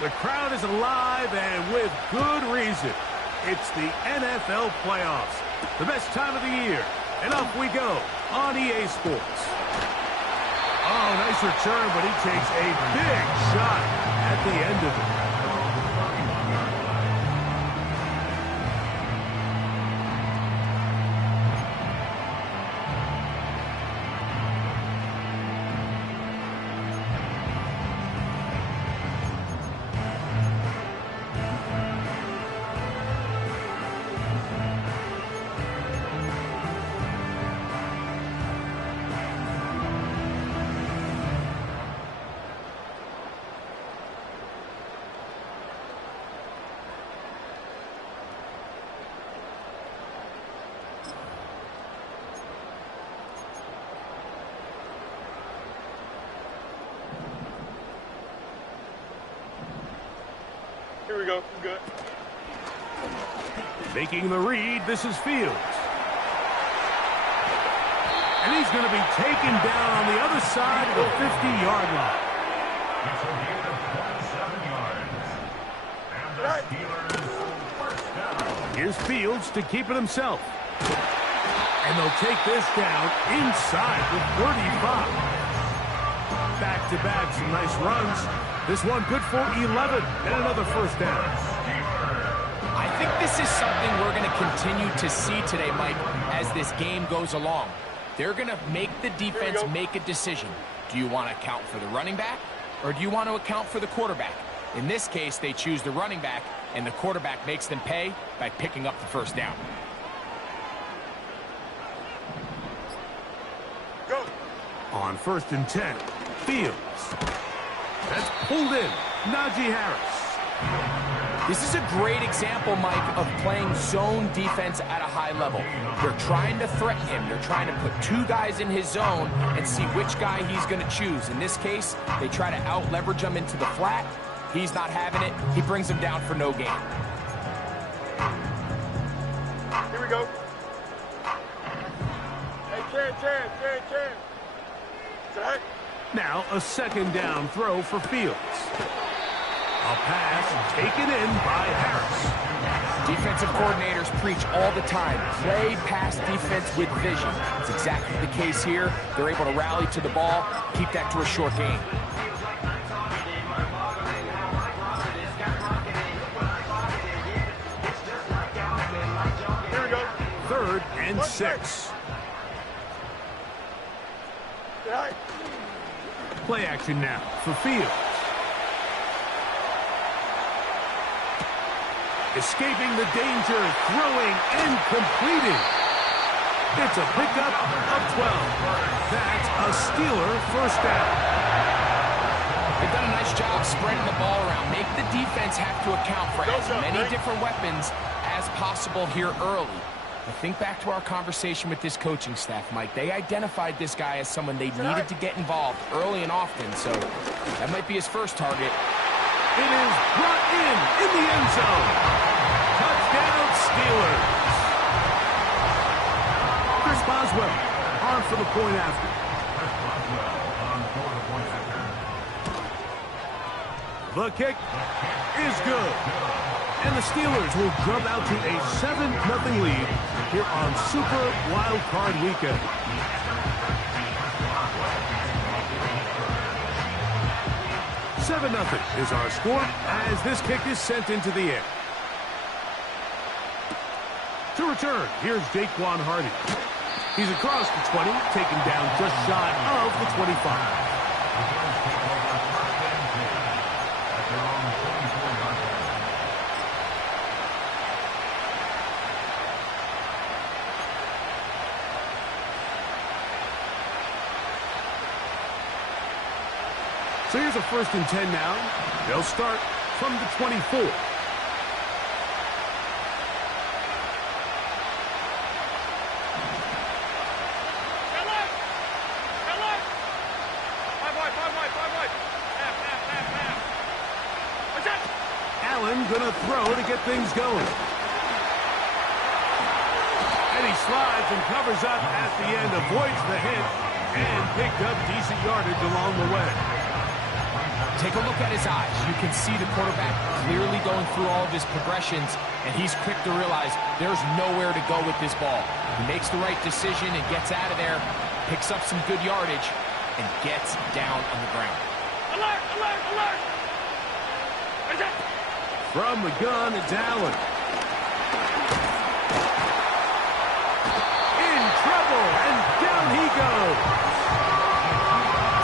The crowd is alive, and with good reason. It's the NFL playoffs, the best time of the year. And up we go on EA Sports. Oh, nice return, but he takes a big shot at the end of it. Here we go. We're good. Making the read, this is Fields. And he's going to be taken down on the other side of the 50-yard line. Here's Fields to keep it himself. And they'll take this down inside the 35. Back-to-back, some nice runs. This one good for 11 and another first down. I think this is something we're going to continue to see today, Mike, as this game goes along. They're going to make the defense make a decision. Do you want to account for the running back, or do you want to account for the quarterback? In this case, they choose the running back, and the quarterback makes them pay by picking up the first down. Go. On 1st and 10, Fields. That's pulled in. Najee Harris. This is a great example, Mike, of playing zone defense at a high level. They're trying to threaten him. They're trying to put two guys in his zone and see which guy he's going to choose. In this case, they try to out-leverage him into the flat. He's not having it. He brings him down for no gain. Here we go. Hey, Chan. Zach. Now a 2nd down throw for Fields. A pass taken in by Harris. Defensive coordinators preach all the time, play pass defense with vision. It's exactly the case here. They're able to rally to the ball, keep that to a short gain. Here we go. 3rd and 6. Right. Play action now for Fields. Escaping the danger, throwing and completing. It's a pickup of 12. That's a Steeler first down. They've done a nice job spreading the ball around. Make the defense have to account for as many different weapons as possible here early. But think back to our conversation with this coaching staff, Mike. They identified this guy as someone they needed to get involved early and often, so that might be his first target. It is brought in the end zone. Touchdown, Steelers. Chris Boswell on for the point after. The kick is good. And the Steelers will jump out to a 7-0 lead here on Super Wild Card Weekend. $7-0 is our score as this kick is sent into the air. To return, here's Jaquan Hardy. He's across the 20, taken down just shy of the 25. So here's a 1st and 10 now. They'll start from the 24. Allen gonna throw to get things going. And he slides and covers up at the end, avoids the hit, and picked up decent yardage along the way. Take a look at his eyes. You can see the quarterback clearly going through all of his progressions, and he's quick to realize there's nowhere to go with this ball. He makes the right decision and gets out of there, picks up some good yardage, and gets down on the ground. Alert, alert, alert! From the gun, it's Allen. In trouble, and down he goes.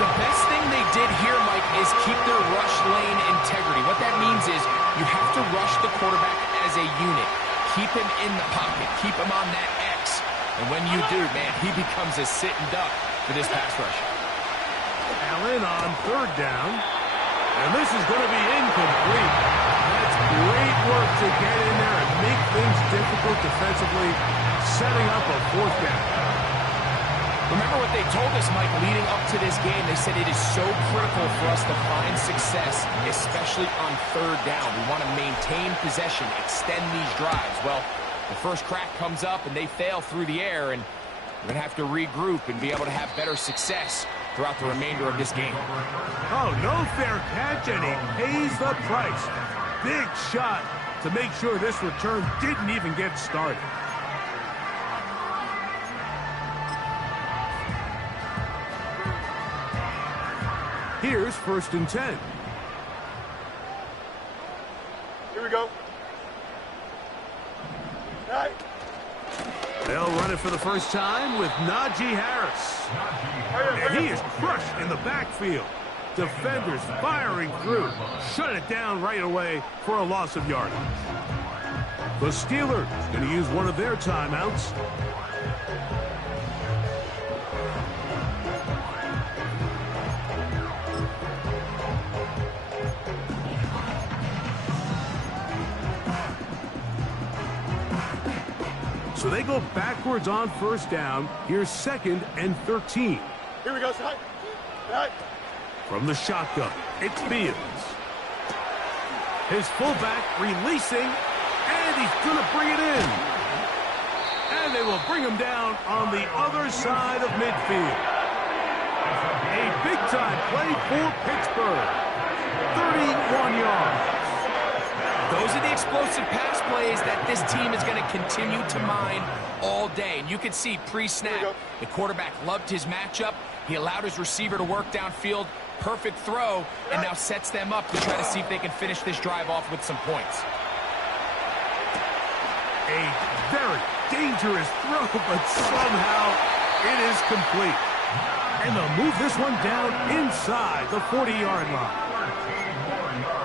The best thing they did here, Mike, is keep their rush lane integrity. What that means is you have to rush the quarterback as a unit. Keep him in the pocket. Keep him on that X. And when you do, man, he becomes a sitting duck for this pass rush. Allen on third down. And this is going to be incomplete. That's great work to get in there and make things difficult defensively, setting up a fourth down. Remember what they told us, Mike, leading up to this game. They said it is so critical for us to find success, especially on third down. We want to maintain possession, extend these drives. Well, the first crack comes up and they fail through the air, and we're going to have to regroup and be able to have better success throughout the remainder of this game. Oh, no fair catch, and he pays the price. Big shot to make sure this return didn't even get started. Here's 1st and 10. Here we go. All right. They'll run it for the first time with Najee Harris. And he is crushed in the backfield. Defenders firing through. Shut it down right away for a loss of yardage. The Steelers going to use one of their timeouts. So they go backwards on 1st down. Here's 2nd and 13. Here we go, son. All right. From the shotgun, it's Fields. His fullback releasing, and he's going to bring it in. And they will bring him down on the other side of midfield. A big-time play for Pittsburgh. 31 yards. Those are the explosive pass plays that this team is going to continue to mine all day. And you can see pre-snap, the quarterback loved his matchup. He allowed his receiver to work downfield. Perfect throw, and now sets them up to try to see if they can finish this drive off with some points. A very dangerous throw, but somehow it is complete. And they'll move this one down inside the 40-yard line.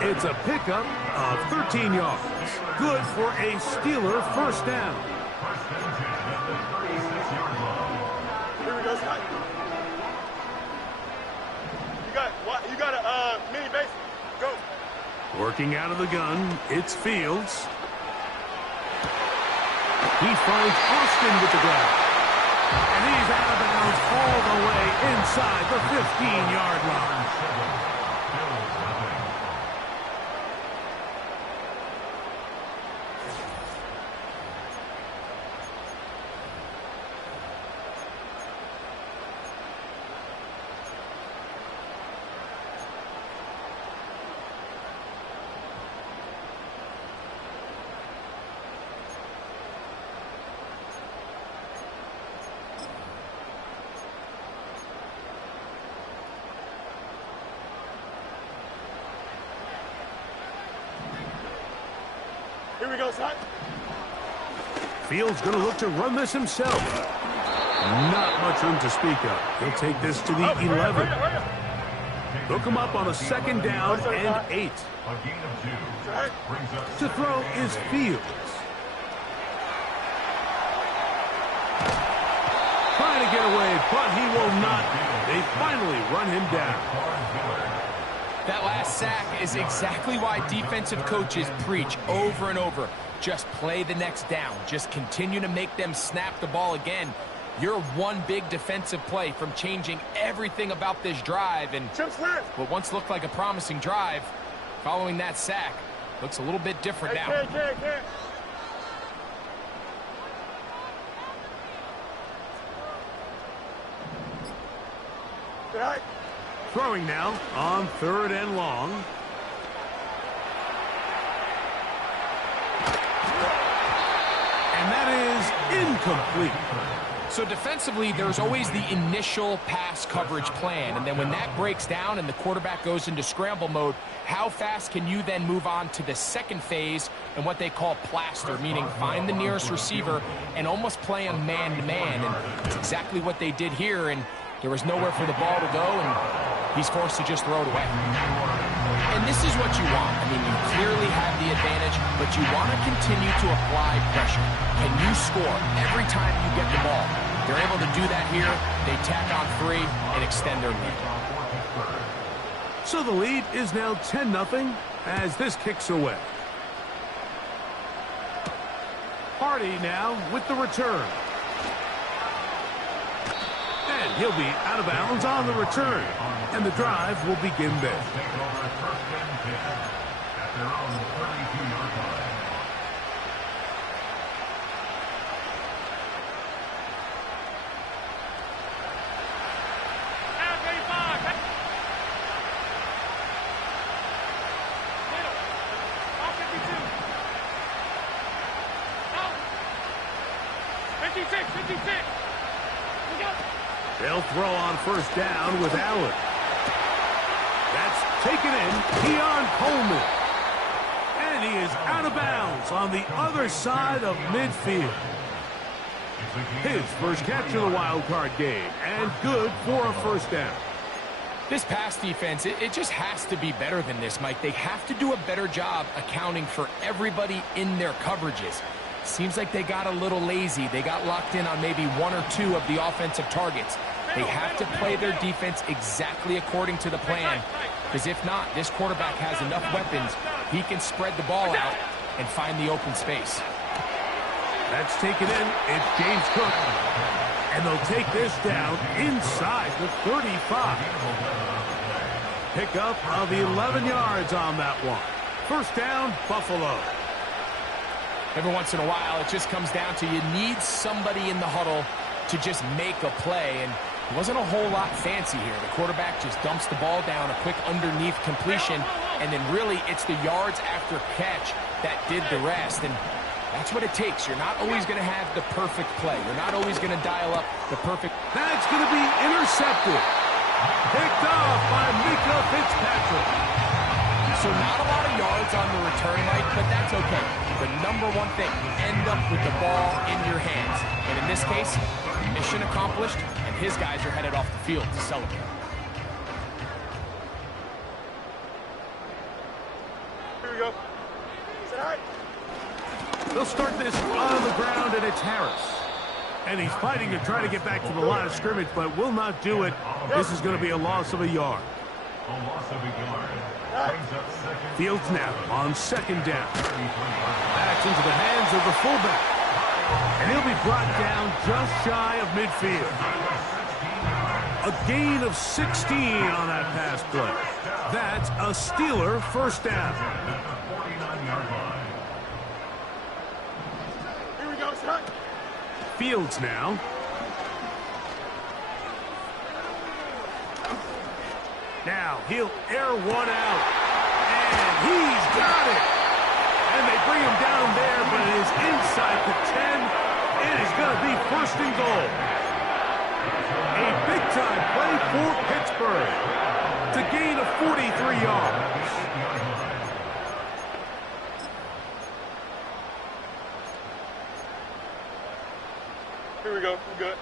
It's a pickup of 13 yards. Good for a Steeler 1st down. Here we go, Scott. You got a mini base. Go. Working out of the gun, it's Fields. He finds Austin with the grab. And he's out of bounds all the way inside the 15-yard line. Here we go, son. Fields going to look to run this himself. Not much room to speak of. He'll take this to the 11. Hook him up on a 2nd down and 8. To throw is Fields. Trying to get away, but he will not. They finally run him down. That last sack is exactly why defensive coaches preach over and over. Just play the next down. Just continue to make them snap the ball again. You're one big defensive play from changing everything about this drive. And what once looked like a promising drive, following that sack, looks a little bit different now. Throwing now on 3rd and long. And that is incomplete. So defensively, there's always the initial pass coverage plan, and then when that breaks down and the quarterback goes into scramble mode, how fast can you then move on to the second phase and what they call plaster, meaning find the nearest receiver and almost play them man-to-man, and it's exactly what they did here, and there was nowhere for the ball to go, and he's forced to just throw it away. And this is what you want. I mean, you clearly have the advantage, but you want to continue to apply pressure. Can you score every time you get the ball? They're able to do that here. They tack on 3 and extend their lead. So the lead is now 10-0 as this kicks away. Hardy now with the return. And he'll be out of bounds on the return. And the drive will begin there. They'll throw on 1st down with Allen. That's taken in. Keon Coleman. And he is out of bounds on the other side of midfield. His first catch of the wild card game. And good for a 1st down. This pass defense, it just has to be better than this, Mike. They have to do a better job accounting for everybody in their coverages. Seems like they got a little lazy. They got locked in on maybe 1 or 2 of the offensive targets. They have to play their defense exactly according to the plan, because if not, this quarterback has enough weapons. He can spread the ball out and find the open space. That's taken in. It's James Cook. And they'll take this down inside the 35. Pickup of 11 yards on that one. 1st down, Buffalo. Every once in a while, it just comes down to you need somebody in the huddle to just make a play, and it wasn't a whole lot fancy here. The quarterback just dumps the ball down, a quick underneath completion, and then really it's the yards after catch that did the rest, and that's what it takes. You're not always going to have the perfect play. You're not always going to dial up the perfect. That's going to be intercepted. Picked off by Mika Fitzpatrick. So not a lot of yards on the return, Mike, but that's okay. The number one thing, end up with the ball in your hands. And in this case, mission accomplished, and his guys are headed off the field to celebrate. Here we go. Is that all right? They'll start this on the ground, and it's Harris. And he's fighting to try to get back to the line of scrimmage, but will not do it. This is going to be a loss of a yard. Fields now on 2nd down. Back into the hands of the fullback. And he'll be brought down just shy of midfield. A gain of 16 on that pass play. That's a Steeler 1st down. Here we go, son. Fields now. Now he'll air one out. And he's got it. And they bring him down there, but it is inside the 10. It is going to be 1st and goal. A big-time play for Pittsburgh to gain of 43 yards. Here we go. We're good.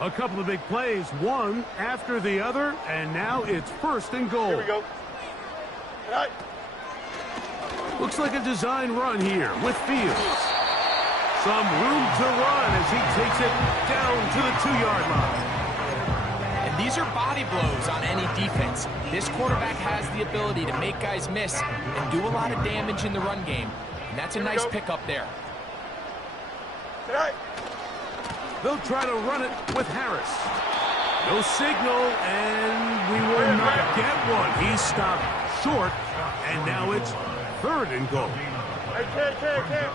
A couple of big plays, one after the other, and now it's 1st and goal. Here we go. All right. Looks like a design run here with Fields. Some room to run as he takes it down to the 2-yard line. And these are body blows on any defense. This quarterback has the ability to make guys miss and do a lot of damage in the run game. And that's a nice pickup there. All right. They'll try to run it with Harris. No signal, and we will not get one. He stopped short, and now it's 3rd and goal. Hey, can't.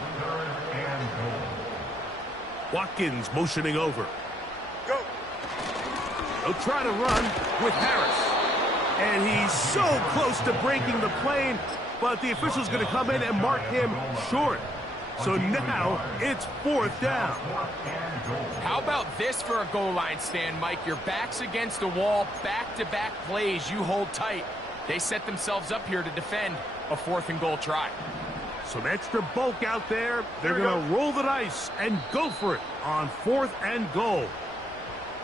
Watkins motioning over. Go. They'll try to run with Harris. And he's so close to breaking the plane, but the official's going to come in and mark him short. So now it's 4th down. How about this for a goal line stand, Mike? Your back's against the wall, back-to-back plays, you hold tight. They set themselves up here to defend a 4th and goal try. Some extra bulk out there. They're going to roll the dice and go for it on 4th and goal.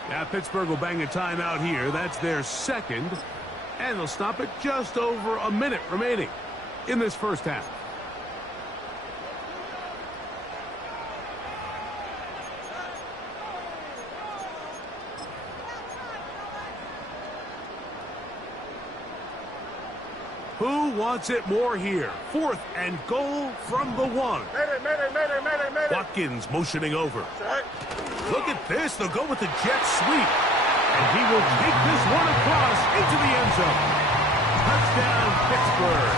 Now Pittsburgh will bang a timeout here. That's their 2nd. And they'll stop it just over a minute remaining in this first half. Who wants it more here? 4th and goal from the 1. Mayday. Watkins motioning over. Look at this. They'll go with the jet sweep. And he will take this one across into the end zone. Touchdown, Pittsburgh.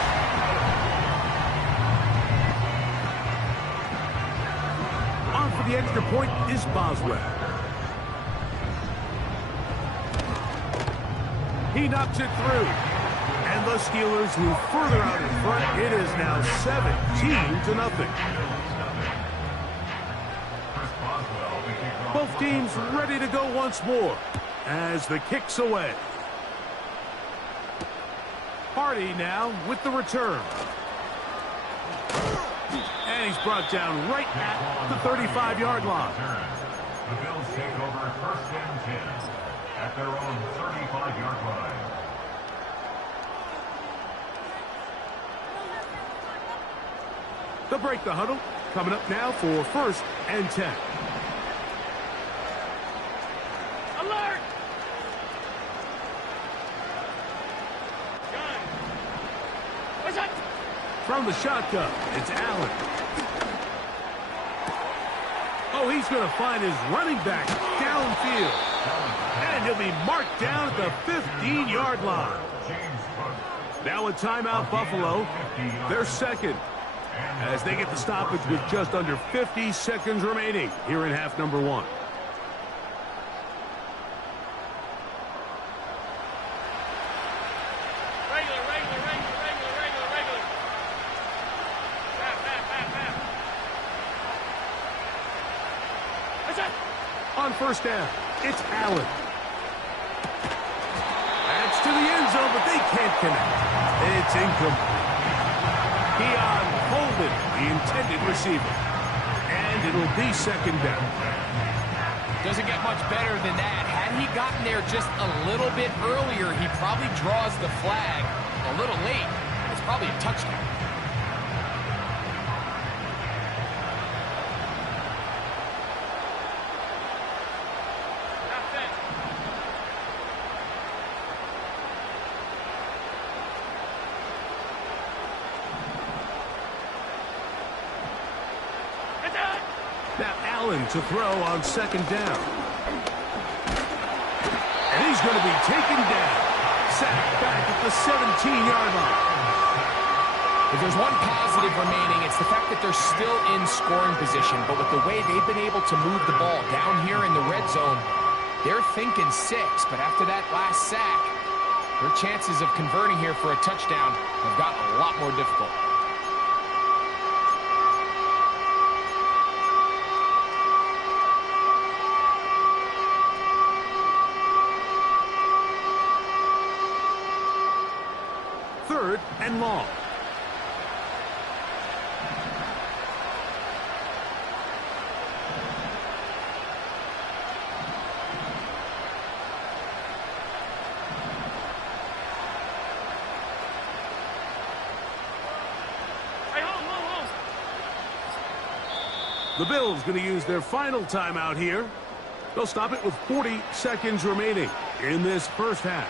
On for the extra point is Boswell. He knocks it through. And the Steelers move further out in front. It is now 17-0. Both teams ready to go once more as the kick's away. Hardy now with the return. And he's brought down right at the 35-yard line. The Bills take over 1st and 10 at their own 35-yard line. They'll break the huddle. Coming up now for 1st and 10. Alert! Gun. What's that? From the shotgun, it's Allen. Oh, he's going to find his running back downfield. And he'll be marked down at the 15-yard line. Now a timeout, Buffalo. Their 2nd. As they get the stoppage with just under 50 seconds remaining here in half number 1. Regular. Bam. What's that? On 1st down, it's Allen. That's to the end zone, but they can't connect. It's incomplete. Keon Holden, the intended receiver. And it'll be 2nd down. Doesn't get much better than that. Had he gotten there just a little bit earlier, he probably draws the flag a little late. It's probably a touchdown. Now Allen to throw on 2nd down. And he's going to be taken down. Sacked back at the 17-yard line. If there's one positive remaining, it's the fact that they're still in scoring position. But with the way they've been able to move the ball down here in the red zone, they're thinking 6. But after that last sack, their chances of converting here for a touchdown have gotten a lot more difficult. Third and long. Hey, hold. The Bills going to use their final timeout here. They'll stop it with 40 seconds remaining in this first half.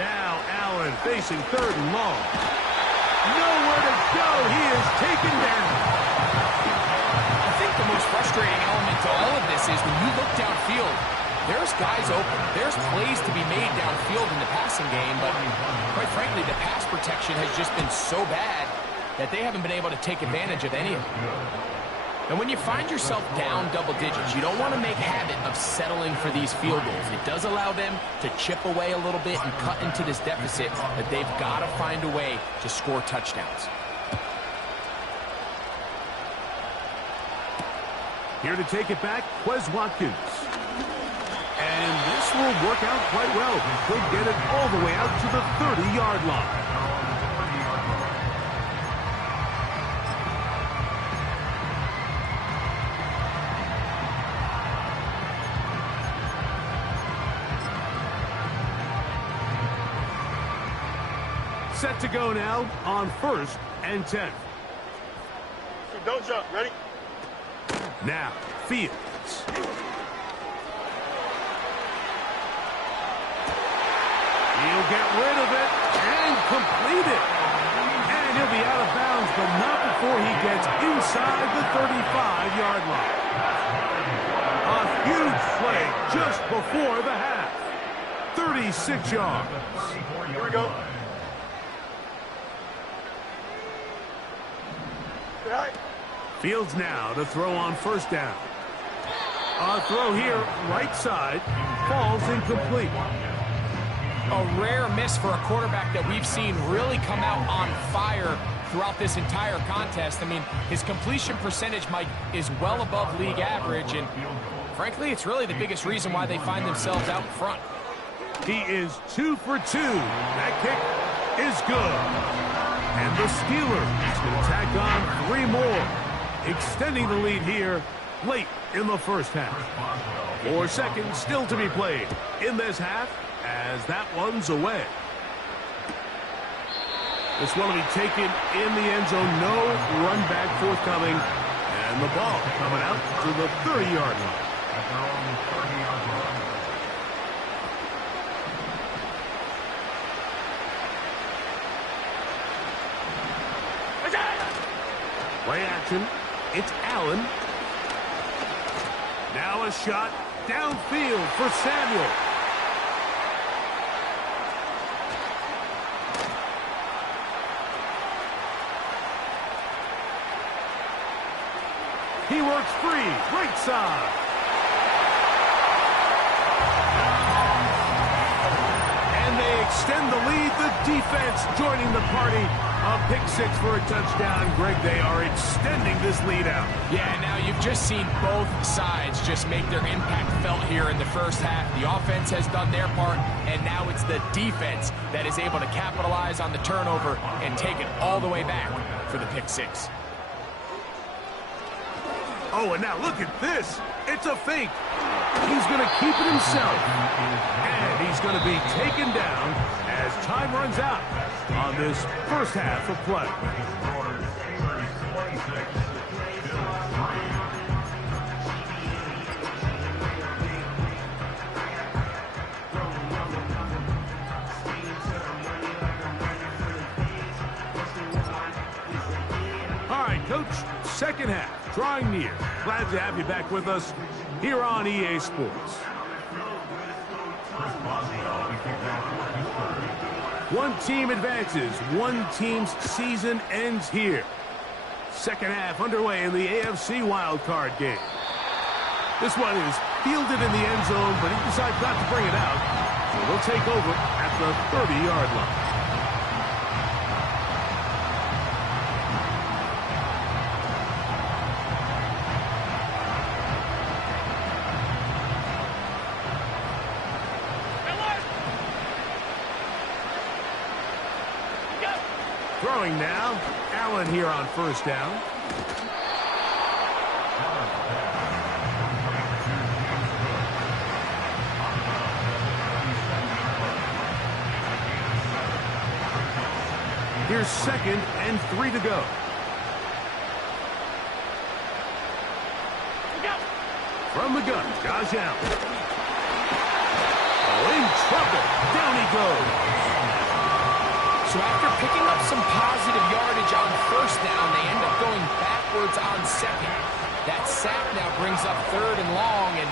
Now Allen facing 3rd and long. Nowhere to go. He is taken down. I think the most frustrating element to all of this is when you look downfield, there's guys open. There's plays to be made downfield in the passing game, but quite frankly, the pass protection has just been so bad that they haven't been able to take advantage of any of it. And when you find yourself down double digits, you don't want to make habit of settling for these field goals. It does allow them to chip away a little bit and cut into this deficit, but they've got to find a way to score touchdowns. Here to take it back, Quez Watkins. And this will work out quite well. Could get it all the way out to the 30-yard line. Set to go now on 1st and 10. Don't jump. Ready? Now, Fields. He'll get rid of it and complete it. And he'll be out of bounds, but not before he gets inside the 35-yard line. A huge play just before the half. 36 yards. Here we go. Fields now to throw on 1st down. A throw here, right side, falls incomplete. A rare miss for a quarterback that we've seen really come out on fire throughout this entire contest. I mean, his completion percentage, Mike, is well above league average, and frankly, it's really the biggest reason why they find themselves out in front. He is 2 for 2. That kick is good. And the Steelers will tack on 3 more, extending the lead here late in the 1st half. 4 seconds still to be played in this half as that one's away. This one will be taken in the end zone. No run back forthcoming. And the ball coming out to the 30-yard line. At their own 30-yard line. Play action. It's Allen. Now a shot downfield for Samuel. He works free, right side. And they extend the lead. The defense joining the party. A pick 6 for a touchdown. Greg, they are extending this lead out. Yeah, now you've just seen both sides just make their impact felt here in the 1st half. The offense has done their part, and now it's the defense that is able to capitalize on the turnover and take it all the way back for the pick 6. Oh, and now look at this. It's a fake. He's going to keep it himself. And he's going to be taken down as time runs out on this 1st half of play. All right, Coach, 2nd half, drawing near. Glad to have you back with us here on EA Sports. One team advances. One team's season ends here. 2nd half underway in the AFC wildcard game. This one is fielded in the end zone, but he decides not to bring it out. So they'll take over at the 30-yard line. Throwing now, Allen here on 1st down. Here's 2nd and 3 to go. From the gun, Josh Allen. Oh, in trouble. Down he goes. yardage on first down. They end up going backwards on second. That sack now brings up third and long, and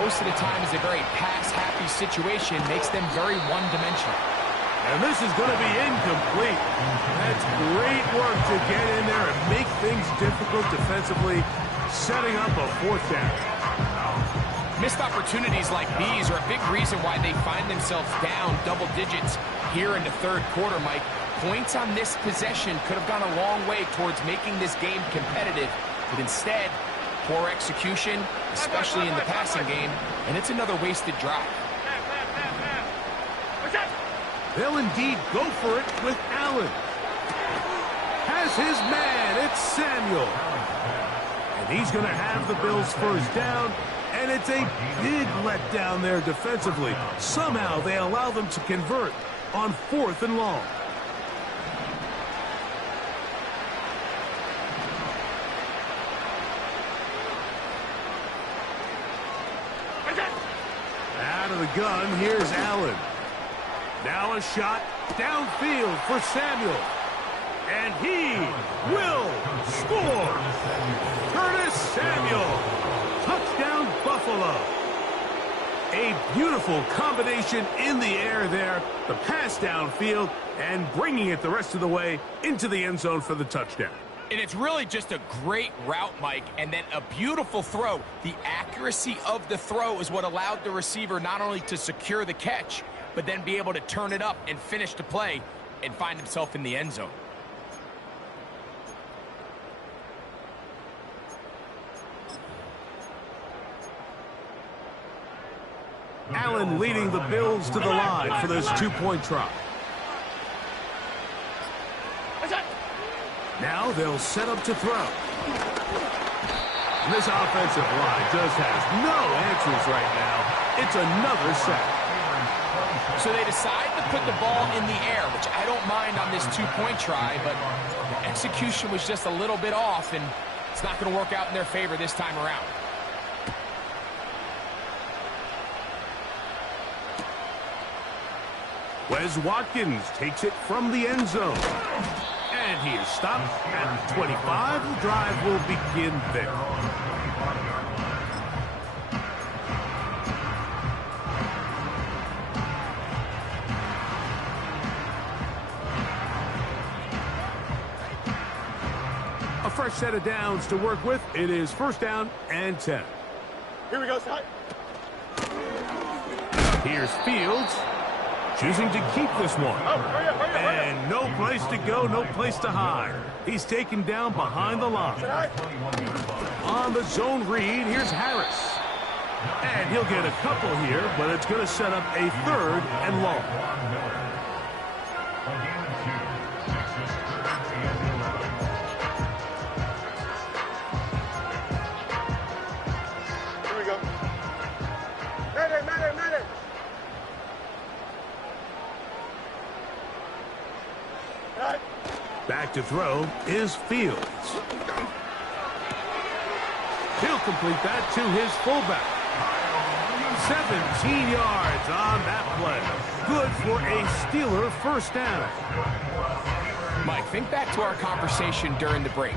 most of the time is a very pass-happy situation, makes them very one-dimensional. And this is going to be incomplete. That's great work to get in there and make things difficult defensively, setting up a fourth down. Missed opportunities like these are a big reason why they find themselves down double digits here in the third quarter, Mike. Points on this possession could have gone a long way towards making this game competitive, but instead, poor execution, especially in the passing game, and it's another wasted drive. They'll indeed go for it with Allen. Has his man, it's Samuel. And he's going to have the Bills first down, and it's a big letdown there defensively. Somehow they allow them to convert on fourth and long. Out of the gun, here's Allen. Now a shot downfield for Samuel. And he will score. Curtis Samuel. Touchdown, Buffalo. A beautiful combination in the air there. The pass downfield and bringing it the rest of the way into the end zone for the touchdown. And it's really just a great route, Mike, and then a beautiful throw. The accuracy of the throw is what allowed the receiver not only to secure the catch, but then be able to turn it up and finish the play and find himself in the end zone. Allen leading the Bills to the line for this two-point try. Now they'll set up to throw. And this offensive line just has no answers right now. It's another sack. So they decide to put the ball in the air, which I don't mind on this two-point try, but the execution was just a little bit off, and it's not going to work out in their favor this time around. Wes Watkins takes it from the end zone. And he is stopped at 25. The drive will begin there. A fresh set of downs to work with. It is first down and 10. Here we go, Scott. Here's Fields. Choosing to keep this one. And no place to go, no place to hide. He's taken down behind the line. On the zone read, here's Harris. And he'll get a couple here, but it's going to set up a third and long. Here we go. Madden. Back to throw is Fields. He'll complete that to his fullback. 17 yards on that play. Good for a Steeler first down. Mike, think back to our conversation during the break.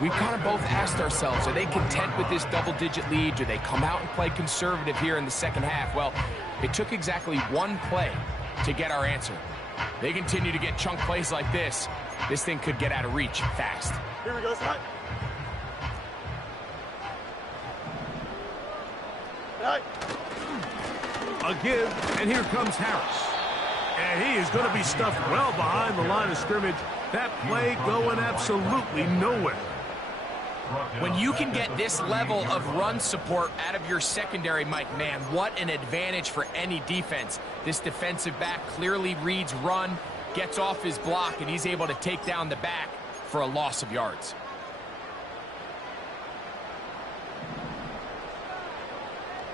We've kind of both asked ourselves, are they content with this double-digit lead? Do they come out and play conservative here in the second half? Well, it took exactly one play to get our answer. They continue to get chunk plays like this. This thing could get out of reach fast. Here we go, Scott. A give, and here comes Harris. And he is going to be stuffed well behind the line of scrimmage. That play going absolutely nowhere. When you can get this level of run support out of your secondary, Mike, man, what an advantage for any defense. This defensive back clearly reads run, gets off his block, and he's able to take down the back for a loss of yards.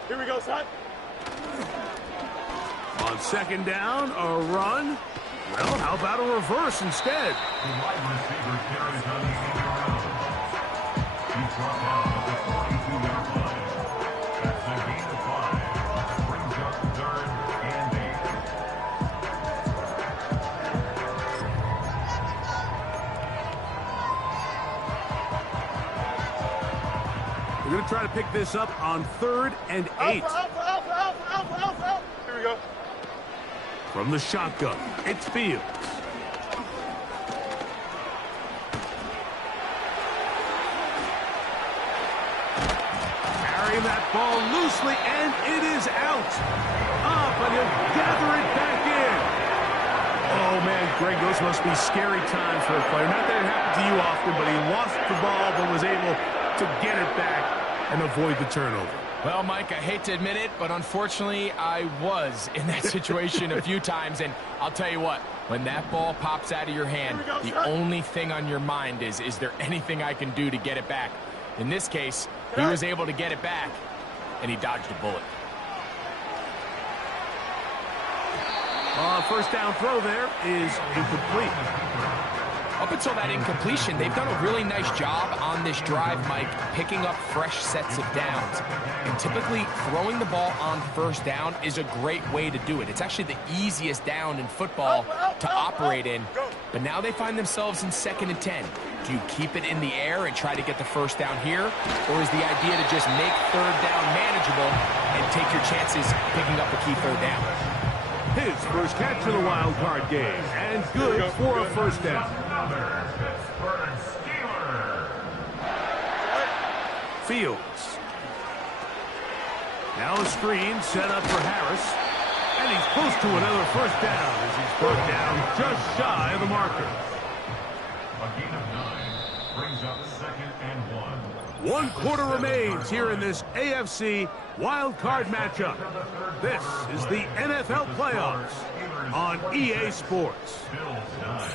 Here we go, Scott. On second down, a run. Well, how about a reverse instead? The wide receiver carries on the end around. He's dropped out at the 42-yard line. That's a gain of 5. Brings up third and 8. to try to pick this up on 3rd and 8. Alpha. Here we go. From the shotgun, it's Fields. Carrying that ball loosely, and it is out. Up, and he'll gather it back in. Oh, man, Greg, those must be scary times for a player. Not that it happened to you often, but he lost the ball but was able to get it back and avoid the turnover. Well, Mike, I hate to admit it, but unfortunately, I was in that situation a few times, and I'll tell you what, when that ball pops out of your hand, the only thing on your mind is there anything I can do to get it back? In this case, he was able to get it back, and he dodged a bullet. First down throw there is incomplete. Up until that incompletion, they've done a really nice job on this drive, Mike, picking up fresh sets of downs. And typically, throwing the ball on first down is a great way to do it. It's actually the easiest down in football to operate in. But now they find themselves in 2nd and 10. Do you keep it in the air and try to get the first down here? Or is the idea to just make 3rd down manageable and take your chances picking up a key 3rd down? His first catch of the wild card game, and good for a first down. Fields. Now a screen set up for Harris, and he's close to another first down as he's brought down just shy of the marker. A gain of 9 brings up 2nd and 1. 1 quarter remains here in this AFC wild card matchup. This is the NFL playoffs on EA Sports. Bills 9.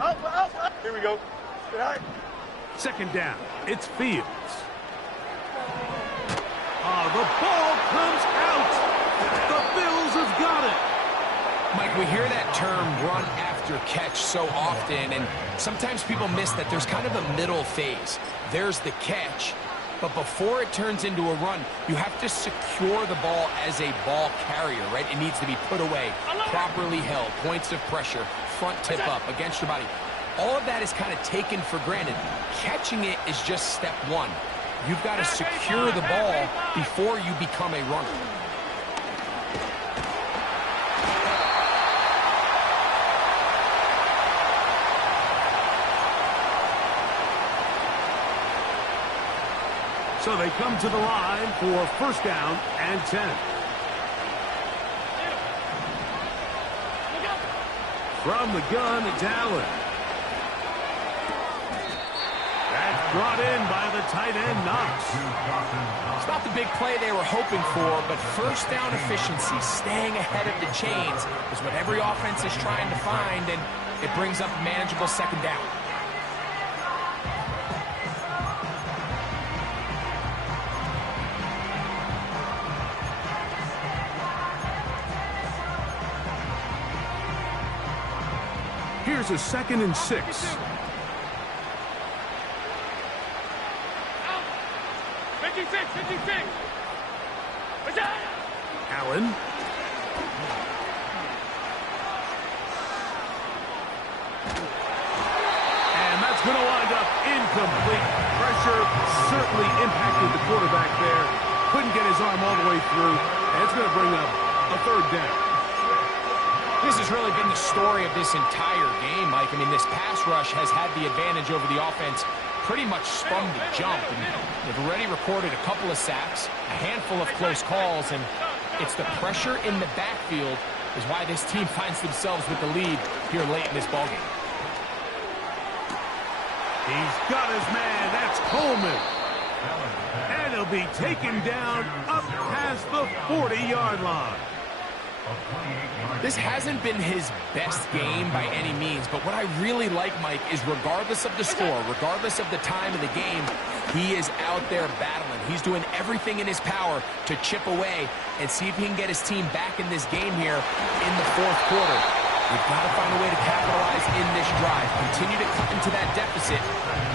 Alpha. Here we go. Good eye. 2nd down, it's Fields. The ball comes out. The Bills have got it. Mike, we hear that term run after catch so often, and sometimes people miss that there's kind of a middle phase. There's the catch, but before it turns into a run, you have to secure the ball as a ball carrier, right? It needs to be put away, properly held, points of pressure, front tip up, against your body. All of that is kind of taken for granted. Catching it is just step 1. You've got to secure the ball before you become a runner. So they come to the line for first down and 10. From the gun, it's Allen. That's brought in by the tight end, Knox. It's not the big play they were hoping for, but first down efficiency, staying ahead of the chains, is what every offense is trying to find, and it brings up a manageable 2nd down. Here's a 2nd and 6. 56. Allen. And that's going to wind up incomplete. Pressure certainly impacted the quarterback there. Couldn't get his arm all the way through. And it's going to bring up a 3rd down. This has really been the story of this entire game, Mike. I mean, this pass rush has had the advantage over the offense pretty much from the jump. And they've already recorded a couple of sacks, a handful of close calls, and it's the pressure in the backfield is why this team finds themselves with the lead here late in this ballgame. He's got his man. That's Coleman. And he'll be taken down up past the 40-yard line. This hasn't been his best game by any means, but what I really like, Mike, is regardless of the score, regardless of the time of the game, he is out there battling. He's doing everything in his power to chip away and see if he can get his team back in this game here in the 4th quarter. We've got to find a way to capitalize in this drive, continue to cut into that deficit,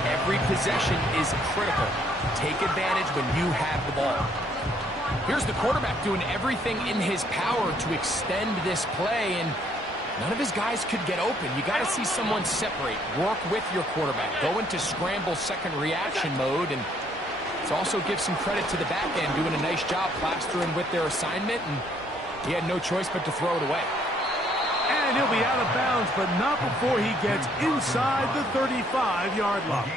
every possession is critical. Take advantage when you have the ball. Here's the quarterback doing everything in his power to extend this play, and none of his guys could get open. You got to see someone separate, work with your quarterback, go into scramble second reaction mode, and it also gives some credit to the back end doing a nice job plastering with their assignment, and he had no choice but to throw it away. And he'll be out of bounds, but not before he gets inside the 35-yard line.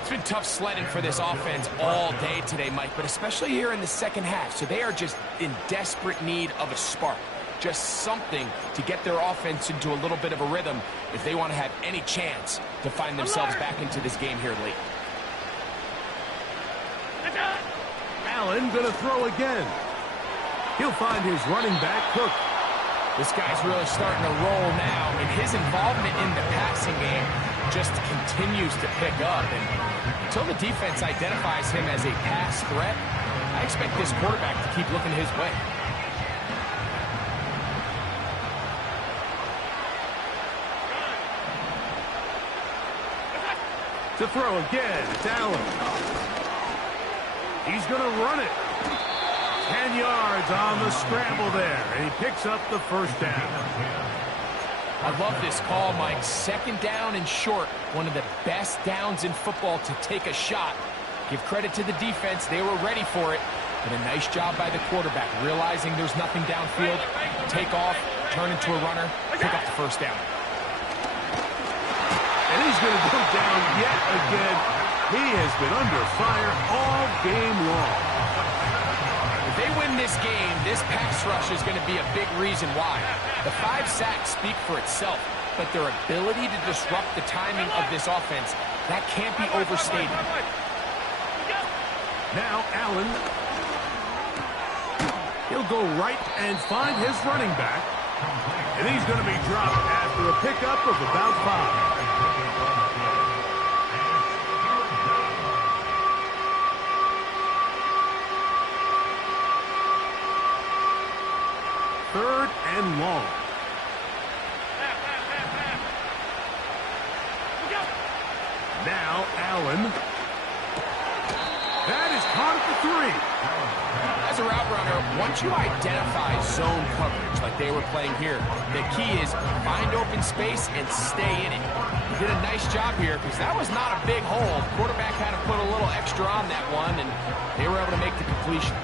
It's been tough sledding for this offense all day today, Mike, but especially here in the second half. So they are just in desperate need of a spark, just something to get their offense into a little bit of a rhythm if they want to have any chance to find themselves back into this game here late. Allen gonna throw again. He'll find his running back, Cook. This guy's really starting to roll now, and his involvement in the passing game just continues to pick up. And until the defense identifies him as a pass threat, I expect this quarterback to keep looking his way. To throw again, it's Allen. He's going to run it. 10 yards on the scramble there, and he picks up the first down. I love this call, Mike. Second down and short. One of the best downs in football to take a shot. Give credit to the defense. They were ready for it. But a nice job by the quarterback, realizing there's nothing downfield. Take off, turn into a runner, pick up the first down. And he's going to go down yet again. He has been under fire all game long. If they win this game, this pass rush is going to be a big reason why. The 5 sacks speak for itself, but their ability to disrupt the timing of this offense, that can't be overstated. Now Allen. He'll go right and find his running back. And he's going to be dropped after a pickup of about 5. Third and long. Now Allen. That is caught at the 3. As a route runner, once you identify zone coverage like they were playing here, the key is find open space and stay in it. He did a nice job here because that was not a big hole. The quarterback had to put a little extra on that one, and they were able to make the completion.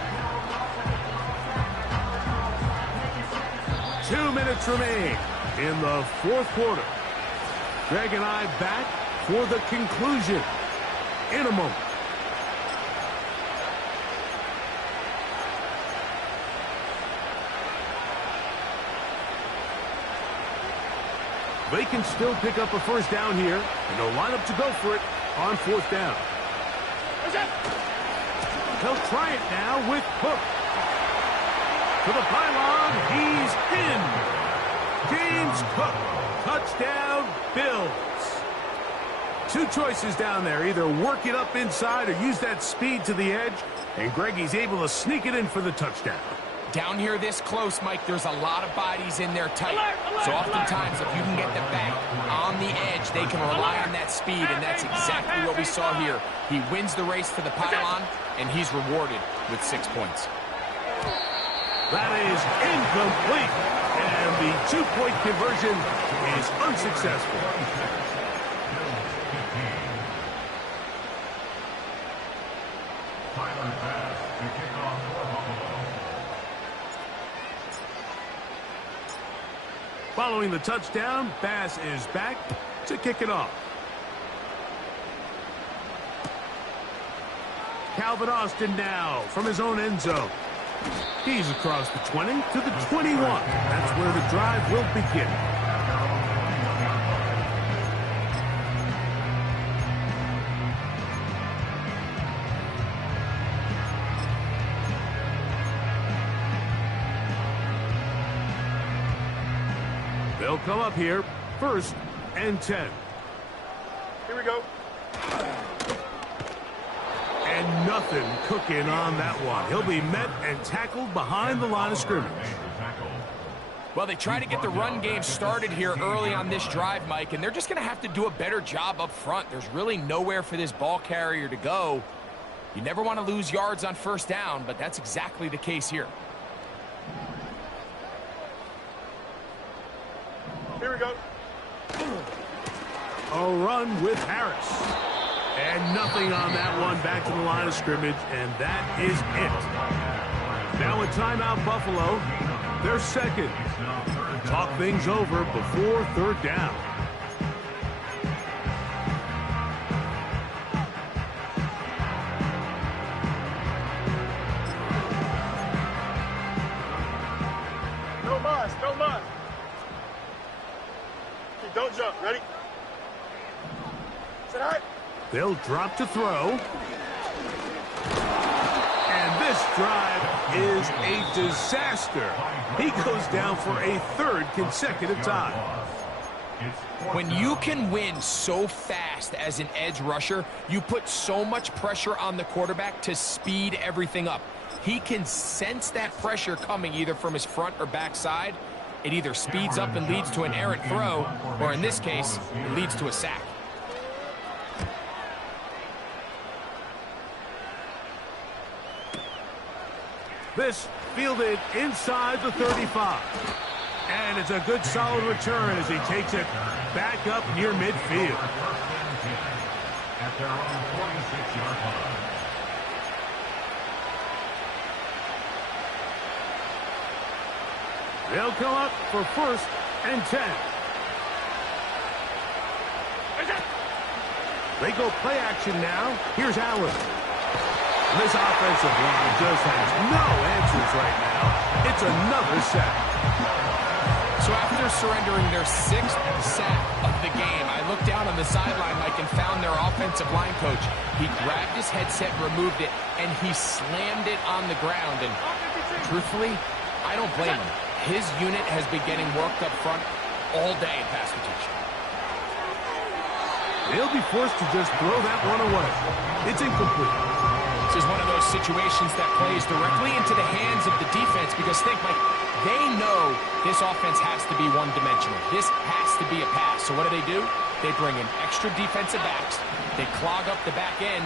2 minutes remain in the fourth quarter. Greg and I back for the conclusion in a moment. They can still pick up a first down here, and they'll line up to go for it on fourth down. They'll try it now with Cook. To the pylon, he's in. James Cook, touchdown Bills. 2 choices down there, either work it up inside or use that speed to the edge, and Greggy's able to sneak it in for the touchdown. Down here this close, Mike, there's a lot of bodies in there tight. So oftentimes, if you can get the back on the edge, they can rely on that speed, and that's exactly what we saw here. He wins the race to the pylon, and he's rewarded with 6 points. That is incomplete, and the 2-point conversion is unsuccessful. Following the touchdown, Bass is back to kick it off. Calvin Austin now from his own end zone. He's across the 20 to the 21. That's where the drive will begin. They'll come up here, 1st and 10. Here we go. And nothing cooking on that one. He'll be met and tackled behind the line of scrimmage. Well, they try to get the run game started here early on this drive, Mike, and they're just going to have to do a better job up front. There's really nowhere for this ball carrier to go. You never want to lose yards on first down, but that's exactly the case here. Here we go. A run with Harris. And nothing on that one, back to the line of scrimmage, and that is it. Now a timeout, Buffalo. They're second. Talk things over before third down. No mas, no mas. Okay, don't jump. Ready? Sit high. They'll drop to throw. And this drive is a disaster. He goes down for a third consecutive time. When you can win so fast as an edge rusher, you put so much pressure on the quarterback to speed everything up. He can sense that pressure coming either from his front or back side. It either speeds up and leads to an errant throw, or in this case, it leads to a sack. This fielded inside the 35. And it's a good solid return as he takes it back up near midfield. At their own 46-yard line. They'll come up for 1st and 10. They go play action now. Here's Allen. This offensive line just has no answers right now. It's another sack. So after surrendering their 6th sack of the game, I looked down on the sideline, Mike, and found their offensive line coach. He grabbed his headset, removed it, and he slammed it on the ground. And truthfully, I don't blame him. His unit has been getting worked up front all day in pass protection. They'll be forced to just throw that one away. It's incomplete. This is one of those situations that plays directly into the hands of the defense because think, Mike, they know this offense has to be one-dimensional. This has to be a pass. So what do? They bring in extra defensive backs. They clog up the back end.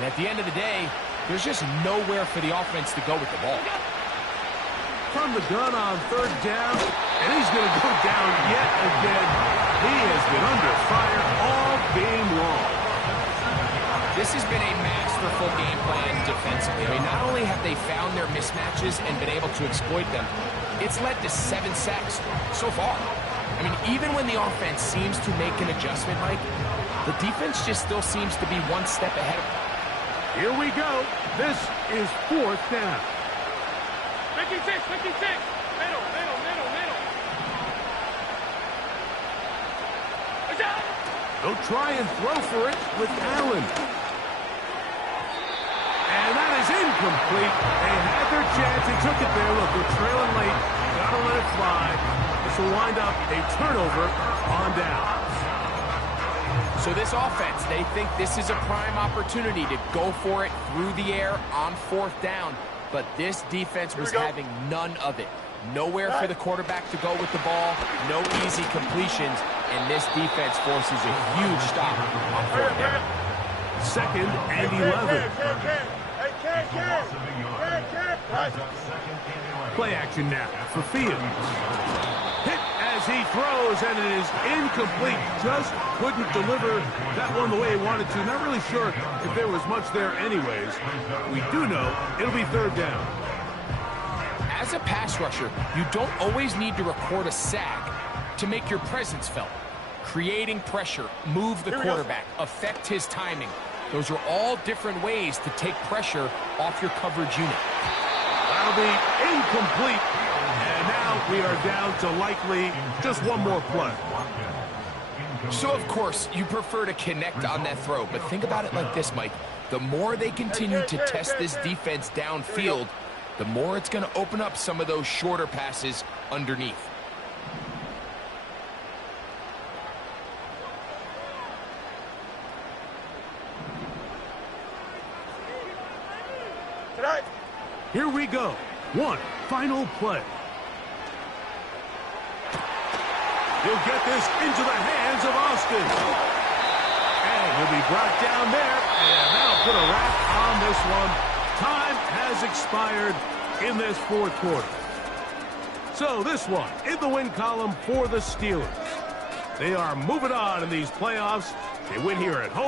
And at the end of the day, there's just nowhere for the offense to go with the ball. From the gun on 3rd down, and he's going to go down yet again. He has been under fire all game long. This has been a masterful game plan defensively. I mean, not only have they found their mismatches and been able to exploit them, it's led to 7 sacks so far. I mean, even when the offense seems to make an adjustment, Mike, the defense just still seems to be one step ahead of them. Here we go. This is 4th down. 56, 56. Middle. They'll try and throw for it with Allen. And that is incomplete. They had their chance. They took it there. Look, they're trailing late. Got to let it fly. This will wind up a turnover on down. So this offense, they think this is a prime opportunity to go for it through the air on 4th down. But this defense was having none of it. Nowhere for the quarterback to go with the ball. No easy completions. And this defense forces a huge stop on 4th down. 2nd and 11. Play action now for Fields. Hit as he throws, and it is incomplete. Just couldn't deliver that one the way he wanted to. Not really sure if there was much there anyways. We do know it'll be 3rd down. As a pass rusher, you don't always need to record a sack to make your presence felt. Creating pressure, move the quarterback, affect his timing. Those are all different ways to take pressure off your coverage unit. That'll be incomplete. And now we are down to likely just one more play. So, of course, you prefer to connect on that throw. But think about it like this, Mike. The more they continue to test this defense downfield, the more it's going to open up some of those shorter passes underneath. Here we go. One final play. He'll get this into the hands of Austin. And he'll be brought down there, and that'll put a wrap on this one. Time has expired in this fourth quarter. So this one in the win column for the Steelers. They are moving on in these playoffs. They win here at home.